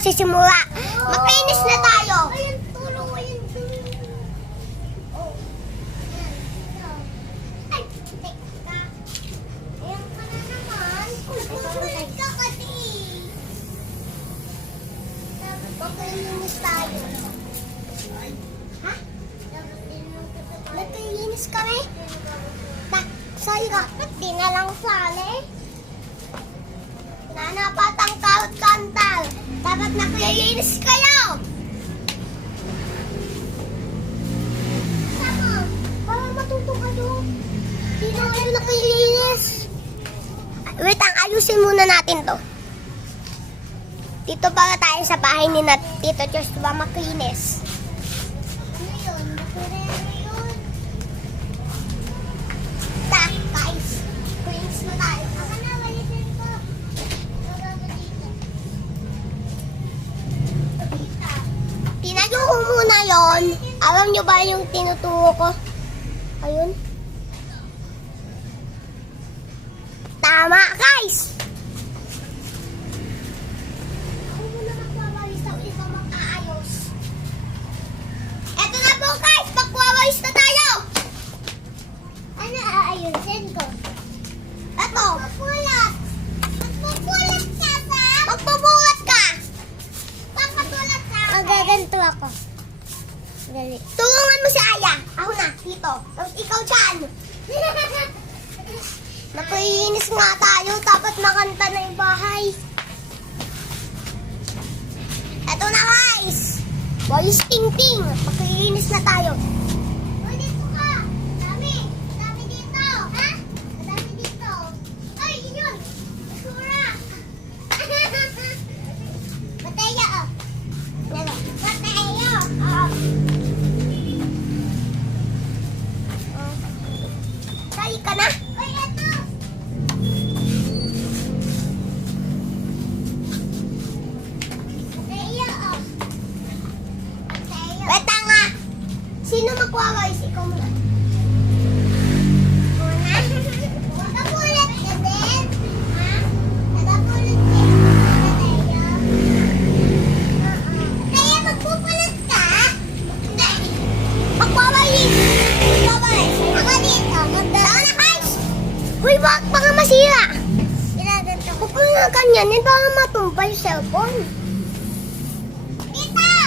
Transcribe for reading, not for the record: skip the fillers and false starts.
magsisimula. Makinis na tayo. Makinis tayo. Ha? Nakinis kami? Sorry ka, di na lang sali. Nanapatang kaut-kantal. Dapat nakinis kayo. Sama, para matuto kayo. Di na kayo nakinis. Wait, ayusin muna natin to. Dito para tayo sa bahay ni Tito Joshua makinis. Ano yun? Bakurero yun. Guys, cleans na tayo. Ako na, walisin ko. Tinayo ko muna yun. Alam nyo ba yung tinuturo ko? Ayun. Tama, guys! Ako muna magwawalis ako, ikaw mag-aayos. Eto na po, guys! Magwawalis na tayo! Ano aayusin ko? Eto! Magpupulat! Magpupulat ka ba? Magpupulat ka! Magpupulat ka! Magaganto ako. Dali. Tulungan mo si Aya. Ako na, dito. Tapos ikaw dyan. Nakiinis nga tayo. Dapat nakanta na yung bahay. Eto na, guys. Walis ting-ting. Nakiinis na tayo. Dito ka. Dami. Dami dito. Ha? Dami dito. Ay, yun. Sura. Mataya, oh. Mataya, oh. Sali ka na. Ay, eto. Mataya, oh. Mataya. Wait nga. Sino magwawalis? Ikaw muna. Muna? Nagapulat ka din? Ha? Nagapulat ka din? Mataya? Kaya magpupulat ka? Hindi. Magwawalis. Magwawalis. Ako dito. Tama na, guys. Uy, bakit baka masira? Huwag mo nga ganyan. Baka matumba yung cellphone. Tita!